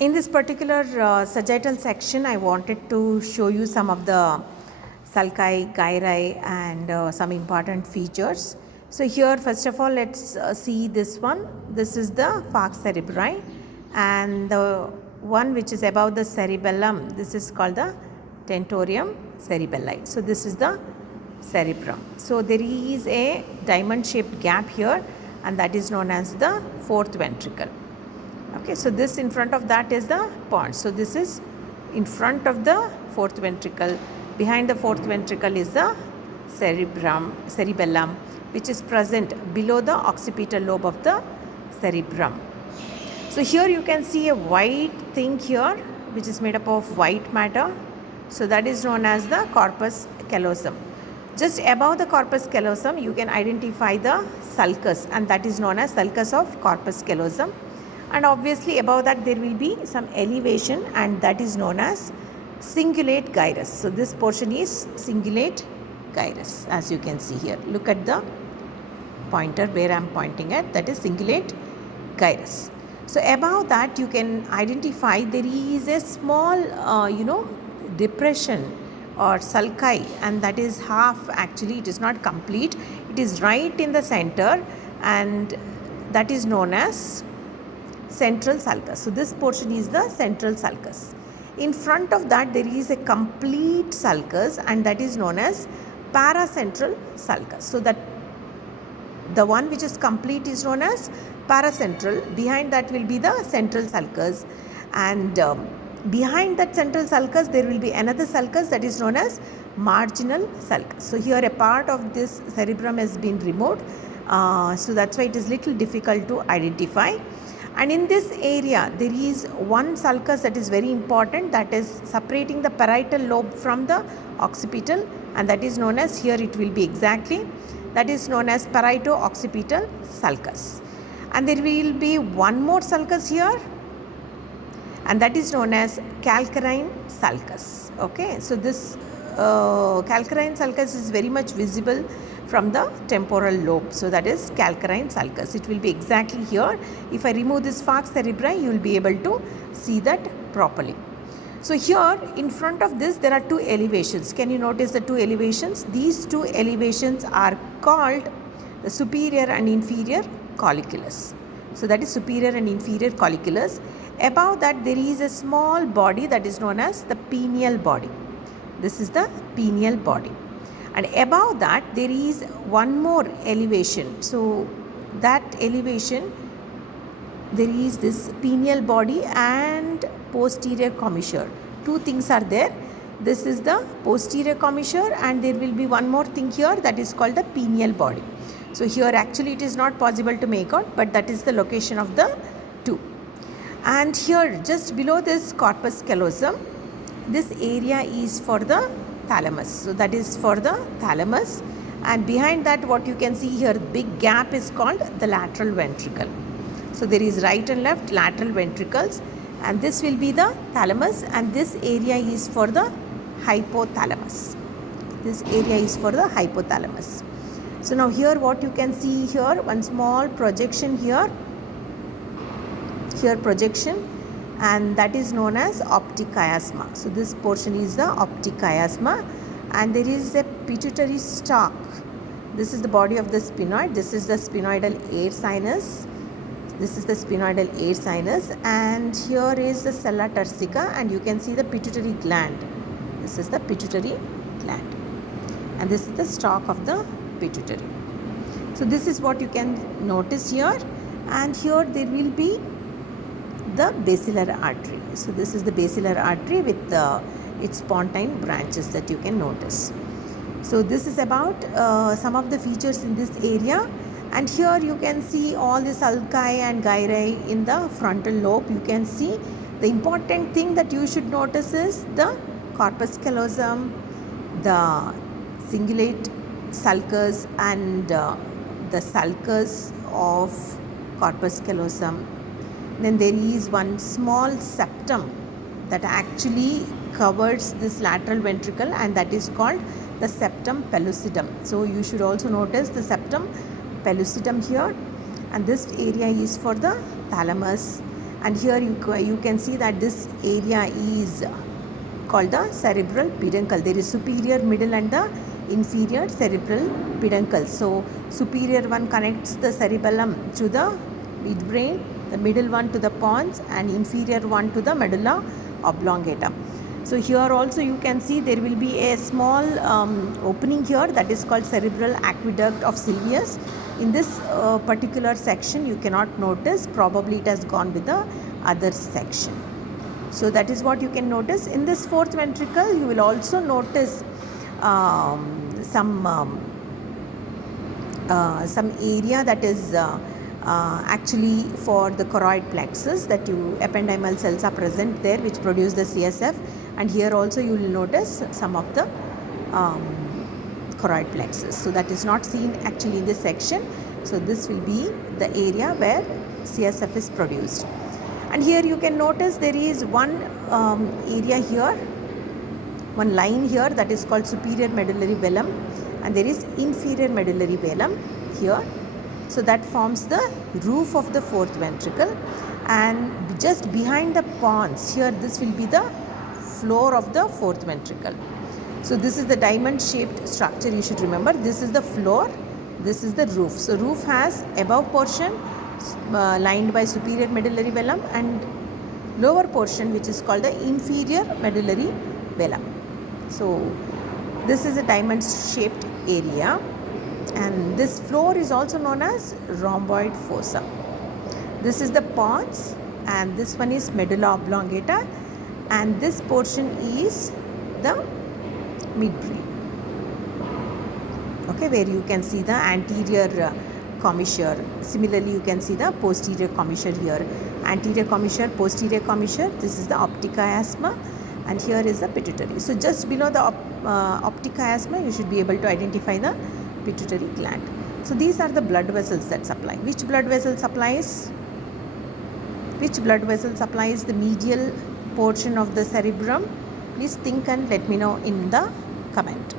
In this particular sagittal section, I wanted to show you some of the sulci, gyri and some important features. So here first of all let's see this one. This is the falx cerebri, and the one which is above the cerebellum, this is called the tentorium cerebelli. So this is the cerebrum. So there is a diamond shaped gap here, and that is known as the fourth ventricle. Okay, so this in front of that is the pons. So this is in front of the fourth ventricle. Behind the fourth ventricle is the cerebellum, which is present below the occipital lobe of the cerebrum. So here you can see a white thing here, which is made up of white matter. So that is known as the corpus callosum. Just above the corpus callosum, you can identify the sulcus, and that is known as sulcus of corpus callosum. And obviously above that there will be some elevation, and that is known as cingulate gyrus. So this portion is cingulate gyrus, as you can see here. Look at the pointer where I am pointing at, that is cingulate gyrus. So above that you can identify there is a small depression or sulci, and that is half, actually it is not complete, it is right in the center, and that is known as central sulcus. So this portion is the central sulcus. In front of that there is a complete sulcus, and that is known as paracentral sulcus. So that the one which is complete is known as paracentral. Behind that will be the central sulcus, and behind that central sulcus there will be another sulcus that is known as marginal sulcus. So here a part of this cerebrum has been removed, so that's why it is little difficult to identify. And in this area there is one sulcus that is very important, that is separating the parietal lobe from the occipital, and that is known as, here it will be exactly, that is known as parieto-occipital sulcus. And there will be one more sulcus here, and that is known as calcarine sulcus. Okay, so this calcarine sulcus is very much visible from the temporal lobe. So that is calcarine sulcus. It will be exactly here. If I remove this falx cerebri, you will be able to see that properly. So here in front of this there are two elevations. Can you notice the two elevations? These two elevations are called the superior and inferior colliculus. So that is superior and inferior colliculus. Above that there is a small body that is known as the pineal body. This is the pineal body. And above that there is one more elevation. So that elevation, there is this pineal body and posterior commissure. Two things are there. This is the posterior commissure, and there will be one more thing here that is called the pineal body. So here actually it is not possible to make out, but that is the location of the two. And here just below this corpus callosum, this area is for the thalamus. So that is for the thalamus, and behind that what you can see here, big gap is called the lateral ventricle. So there is right and left lateral ventricles, and this will be the thalamus, and this area is for the hypothalamus. This area is for the hypothalamus. So now here what you can see here, one small projection here projection, and that is known as optic chiasma. So this portion is the optic chiasma, and there is a pituitary stalk. This is the body of the sphenoid. This is the sphenoidal air sinus. This is the sphenoidal air sinus, and here is the sella turcica, and you can see the pituitary gland. This is the pituitary gland, and this is the stalk of the pituitary. So this is what you can notice here, and here there will be the basilar artery. So this is the basilar artery with its pontine branches that you can notice. So this is about some of the features in this area, and here you can see all the sulci and gyri in the frontal lobe. You can see the important thing that you should notice is the corpus callosum, the cingulate sulcus, and the sulcus of corpus callosum. Then there is one small septum that actually covers this lateral ventricle, and that is called the septum pellucidum. So you should also notice the septum pellucidum here, and this area is for the thalamus, And here you can see that this area is called the cerebral peduncle. There is superior, middle and the inferior cerebral peduncle. So superior one connects the cerebellum to the midbrain, the middle one to the pons, and inferior one to the medulla oblongata. So here also you can see there will be a small opening here, that is called cerebral aqueduct of Sylvius. In this particular section you cannot notice, probably it has gone with the other section. So that is what you can notice. In this fourth ventricle you will also notice some area that is actually for the choroid plexus, that ependymal cells are present there which produce the CSF, and here also you will notice some of the choroid plexus. So that is not seen actually in this section. So this will be the area where CSF is produced. And here you can notice there is one area here, one line here, that is called superior medullary velum, and there is inferior medullary velum here. So that forms the roof of the fourth ventricle, and just behind the pons here, this will be the floor of the fourth ventricle. So this is the diamond shaped structure, you should remember. This is the floor, this is the roof. So roof has above portion lined by superior medullary velum and lower portion which is called the inferior medullary velum. So this is a diamond shaped area, and this floor is also known as rhomboid fossa. This is the pons, and this one is medulla oblongata, and this portion is the midbrain, okay, where you can see the anterior commissure. Similarly you can see the posterior commissure here, anterior commissure, posterior commissure. This is the optic chiasma, and here is the pituitary. So just below the optic chiasma you should be able to identify the pituitary gland. So these are the blood vessels that supply. Which blood vessel supplies the medial portion of the cerebrum? Please think and let me know in the comment.